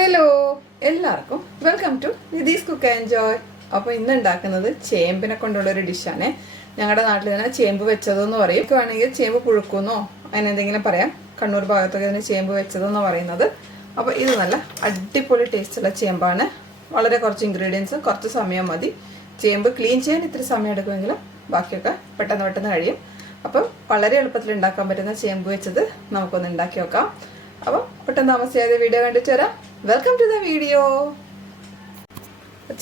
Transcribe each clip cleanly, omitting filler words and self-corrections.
Hello എല്ലാവർക്കും welcome to നിതീസ് cook enjoy. അപ്പോൾ ഇന്ന് ഉണ്ടാക്കുന്നത് ചേമ്പിനെ കൊണ്ടുള്ളൊരു ഡിഷാണ്. ഞങ്ങളുടെ നാട്ടിൽ തന്നെ ചേമ്പ് വെച്ചതെന്ന് പറയും. വേണമെങ്കിൽ ചേമ്പ് പുഴുക്കുന്നോ അങ്ങനെ എന്തെങ്കിലും പറയാം. കണ്ണൂർ ഭാഗത്തൊക്കെ ഇതിന് ചേമ്പ് വെച്ചതെന്ന് പറയുന്നത്. അപ്പോൾ ഇത് നല്ല അടിപൊളി ടേസ്റ്റുള്ള ചേമ്പാണ്. വളരെ കുറച്ച് ഇൻഗ്രീഡിയൻസ്, കുറച്ച് സമയം മതി. ചേമ്പ് ക്ലീൻ ചെയ്യാൻ ഇത്തിരി സമയം എടുക്കുമെങ്കിലും ബാക്കിയൊക്കെ പെട്ടെന്ന് കഴിയും. അപ്പോൾ വളരെ എളുപ്പത്തിൽ ഉണ്ടാക്കാൻ പറ്റുന്ന ചേമ്പ് വെച്ചത് നമുക്കൊന്ന് ഉണ്ടാക്കി നോക്കാം. അപ്പോൾ ഒട്ടും താമസിയാതെ വീഡിയോ കണ്ടിട്ട് വരാം. Welcome to the video.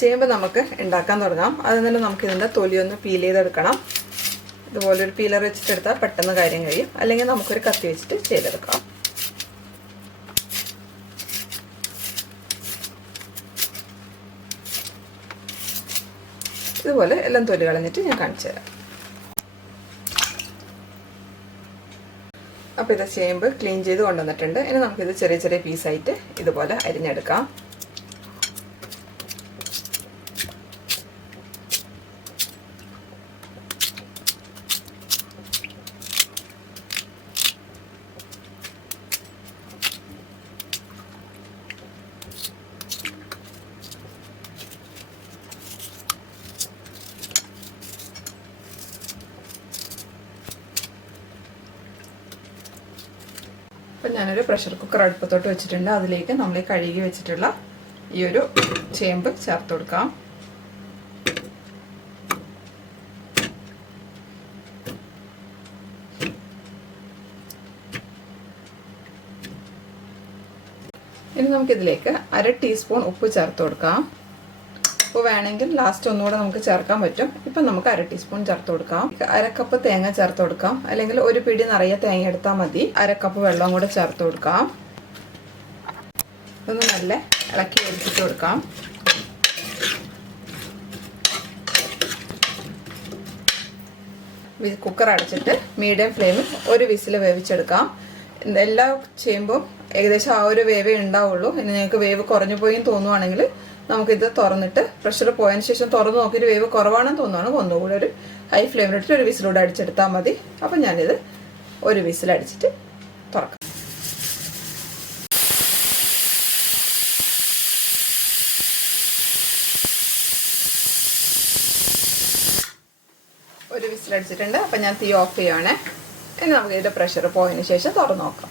ചേമ്പ് നമുക്ക് ഉണ്ടാക്കാൻ തുടങ്ങാം. അതിൽ നിന്ന് നമുക്ക് ഇതിൻ്റെ തൊലിയൊന്ന് പീൽ ചെയ്തെടുക്കണം. ഇതുപോലെ ഒരു പീലർ വെച്ചിട്ടെടുത്താൽ പെട്ടെന്ന് കാര്യം കഴിയും. അല്ലെങ്കിൽ നമുക്കൊരു കത്തി വെച്ചിട്ട് ചെയ്തെടുക്കാം. ഇതുപോലെ എല്ലാം തൊലി കളഞ്ഞിട്ട് ഞാൻ കാണിച്ചു തരാം. അപ്പോൾ ഇത് ചേമ്പ് ക്ലീൻ ചെയ്ത് കൊണ്ടുവന്നിട്ടുണ്ട്. ഇനി നമുക്കിത് ചെറിയ ചെറിയ പീസായിട്ട് ഇതുപോലെ അരിഞ്ഞെടുക്കാം. അപ്പം ഞാനൊരു പ്രഷർ കുക്കർ അടുപ്പത്തോട്ട് വെച്ചിട്ടുണ്ട്. അതിലേക്ക് നമ്മൾ കഴുകി വെച്ചിട്ടുള്ള ഈ ഒരു ചേമ്പ് ചേർത്ത് കൊടുക്കാം. ഇനി നമുക്കിതിലേക്ക് 1/2 ടീസ്പൂൺ ഉപ്പ് ചേർത്ത് കൊടുക്കാം. ഉപ്പ് വേണമെങ്കിൽ ലാസ്റ്റ് ഒന്നുകൂടെ നമുക്ക് ചേർക്കാൻ പറ്റും. ഇപ്പം നമുക്ക് 1/2 ടീസ്പൂൺ ചേർത്ത് കൊടുക്കാം. 1/2 കപ്പ് തേങ്ങ ചേർത്ത് കൊടുക്കാം. അല്ലെങ്കിൽ ഒരു പിടി നിറയെ തേങ്ങ എടുത്താൽ മതി. 1/2 കപ്പ് വെള്ളം കൂടെ ചേർത്ത് കൊടുക്കാം. ഇതൊന്ന് നല്ല ഇളക്കി യോജിപ്പിച്ച് കൊടുക്കാം. കുക്കർ അടച്ചിട്ട് മീഡിയം ഫ്ലെയിമിൽ ഒരു വിസിൽ വേവിച്ചെടുക്കാം. എല്ലാ ചേമ്പും ഏകദേശം ആ ഒരു വേവേ ഉണ്ടാവുള്ളൂ. ഇനി നിങ്ങൾക്ക് വേവ് കുറഞ്ഞു പോയി തോന്നുവാണെങ്കിൽ നമുക്കിത് തുറന്നിട്ട് പ്രഷർ പോയതിന് ശേഷം തുറന്ന് നോക്കിയിട്ട് വേവ് കുറവാണെന്ന് തോന്നുവാണെങ്കിൽ ഒന്നുകൂടെ ഒരു ഹൈ ഫ്ലെയിമിലിട്ട് ഒരു വിസിലൂടെ അടിച്ചെടുത്താൽ മതി. അപ്പം ഞാനിത് ഒരു വിസിലടിച്ചിട്ട് തുറക്കാം. ഒരു വിസിലടിച്ചിട്ടുണ്ട്. അപ്പം ഞാൻ തീ ഓഫ് ചെയ്യുവാണ്. ഇനി നമുക്ക് ഇതിൻ്റെ പ്രഷർ പോയതിന് ശേഷം തുറന്ന് നോക്കാം.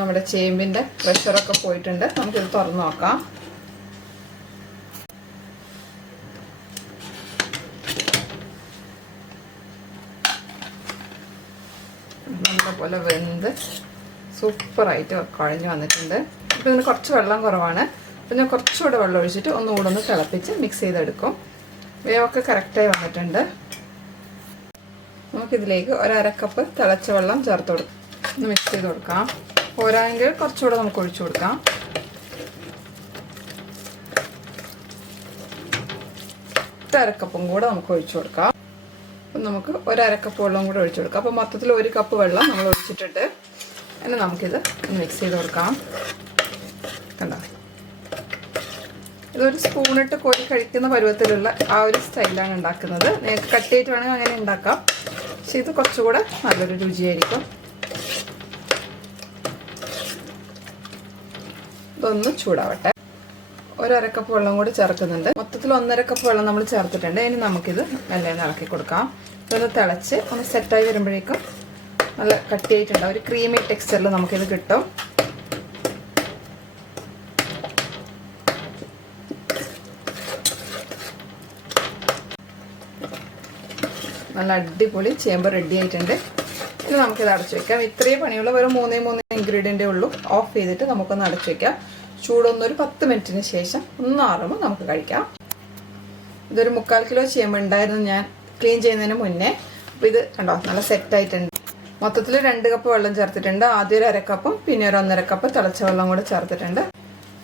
നമ്മുടെ ചേമ്പിൻ്റെ പ്രഷറൊക്കെ പോയിട്ടുണ്ട്. നമുക്കിത് തുറന്ന് നോക്കാം. നല്ലപോലെ വെന്ത് സൂപ്പറായിട്ട് കുഴഞ്ഞു വന്നിട്ടുണ്ട്. ഇപ്പം ഇതിന് കുറച്ച് വെള്ളം കുറവാണ്. അപ്പം ഞാൻ കുറച്ചുകൂടെ വെള്ളം ഒഴിച്ചിട്ട് ഒന്നുകൂടെ ഒന്ന് തിളപ്പിച്ച് മിക്സ് ചെയ്തെടുക്കും. വേവൊക്കെ കറക്റ്റായി വന്നിട്ടുണ്ട്. നമുക്കിതിലേക്ക് 1/2 കപ്പ് തിളച്ച വെള്ളം ചേർത്ത് കൊടുക്കാം. ഒന്ന് മിക്സ് ചെയ്ത് കൊടുക്കാം. പോരായെങ്കിൽ കുറച്ചുകൂടെ നമുക്ക് ഒഴിച്ചു കൊടുക്കാം. അരക്കപ്പും കൂടെ നമുക്ക് ഒഴിച്ചു കൊടുക്കാം. അപ്പം നമുക്ക് 1/2 കപ്പ് വെള്ളം കൂടെ ഒഴിച്ചു കൊടുക്കാം. അപ്പോൾ മൊത്തത്തിൽ 1 കപ്പ് വെള്ളം നമ്മൾ ഒഴിച്ചിട്ടുണ്ട്. ഇനി നമുക്കിത് മിക്സ് ചെയ്ത് കൊടുക്കാം. കണ്ടോ, ഇതൊരു സ്പൂണിട്ട് കോരി കഴിക്കുന്ന പരുവത്തിലുള്ള ആ ഒരു സ്റ്റൈലാണ് ഉണ്ടാക്കുന്നത്. നിങ്ങൾക്ക് കട്ടിയായിട്ട് വേണമെങ്കിൽ അങ്ങനെ ഉണ്ടാക്കാം. പക്ഷെ ഇത് കുറച്ചുകൂടെ നല്ലൊരു രുചിയായിരിക്കും. ഇതൊന്ന് ചൂടാവട്ടെ. 1/2 കപ്പ് വെള്ളം കൂടി ചേർക്കുന്നുണ്ട്. മൊത്തത്തിൽ 1/2 കപ്പ് വെള്ളം നമ്മൾ ചേർത്തിട്ടുണ്ട്. ഇനി നമുക്കിത് നല്ല ഇളക്കി കൊടുക്കാം. ഇതൊന്ന് തിളച്ച് ഒന്ന് സെറ്റായി വരുമ്പോഴേക്കും നല്ല കട്ടിയായിട്ടുണ്ടാവും. ഒരു ക്രീമി ടെക്സ്ചറിൽ നമുക്കിത് കിട്ടും. നല്ല അടിപൊളി ചേമ്പ് റെഡി ആയിട്ടുണ്ട്. ഇനി നമുക്കിത് അടച്ചു വെക്കാം. ഇത്രയും പണിയുള്ള വെറും 3 ഇൻഗ്രീഡിയൻ്റേ ഉള്ളൂ. ഓഫ് ചെയ്തിട്ട് നമുക്കൊന്ന് അടച്ചു വെക്കാം. ചൂടൊന്നൊരു 10 മിനിറ്റിന് ശേഷം ഒന്ന് ആറുമ്പോൾ നമുക്ക് കഴിക്കാം. ഇതൊരു 3/4 കിലോ ചേമ്പ് ഉണ്ടായിരുന്നു ഞാൻ ക്ലീൻ ചെയ്യുന്നതിന് മുന്നേ. അപ്പോൾ ഇത് കണ്ടോ നല്ല സെറ്റായിട്ടുണ്ട്. മൊത്തത്തിൽ 2 കപ്പ് വെള്ളം ചേർത്തിട്ടുണ്ട്. ആദ്യം ഒരു 1/2 കപ്പും പിന്നെ ഒരു 1/2 കപ്പ് തിളച്ച വെള്ളം കൂടെ ചേർത്തിട്ടുണ്ട്.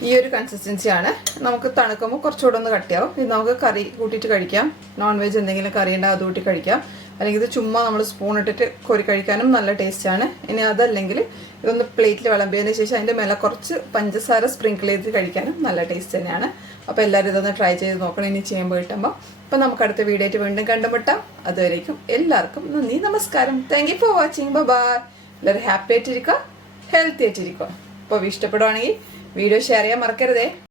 ഈ ഒരു കൺസിസ്റ്റൻസിയാണ്. നമുക്ക് തണുക്കുമ്പോൾ കുറച്ചുകൂടെ ഒന്ന് കട്ടിയാവും. ഇത് നമുക്ക് കറി കൂട്ടിയിട്ട് കഴിക്കാം. നോൺ വെജ് എന്തെങ്കിലും കറി ഉണ്ടെങ്കിൽ അത് കൂട്ടി കഴിക്കാം. അല്ലെങ്കിൽ ഇത് ചുമ്മാ നമ്മൾ സ്പൂൺ ഇട്ടിട്ട് കോരി കഴിക്കാനും നല്ല ടേസ്റ്റാണ്. ഇനി അതല്ലെങ്കിൽ ഇതൊന്ന് പ്ലേറ്റിൽ വിളമ്പിയതിന് ശേഷം അതിൻ്റെ മേലെ കുറച്ച് പഞ്ചസാര സ്പ്രിങ്കിൾ ചെയ്ത് കഴിക്കാനും നല്ല ടേസ്റ്റ് തന്നെയാണ്. അപ്പോൾ എല്ലാവരും ഇതൊന്ന് ട്രൈ ചെയ്ത് നോക്കണം ഇനി ചെയ്യുമ്പോൾ കിട്ടുമ്പോൾ. അപ്പോൾ നമുക്ക് അടുത്ത വീഡിയോ ആയിട്ട് വീണ്ടും കണ്ടുമുട്ടാം. അതുവരേക്കും എല്ലാവർക്കും നന്ദി, നമസ്കാരം. Thank you for watching. Bye. എല്ലാവരും ഹാപ്പി ആയിട്ടിരിക്കുക, ഹെൽത്തി ആയിട്ടിരിക്കുക. അപ്പോൾ ഇഷ്ടപ്പെടുവാണെങ്കിൽ വീഡിയോ ഷെയർ ചെയ്യാൻ മറക്കരുതേ.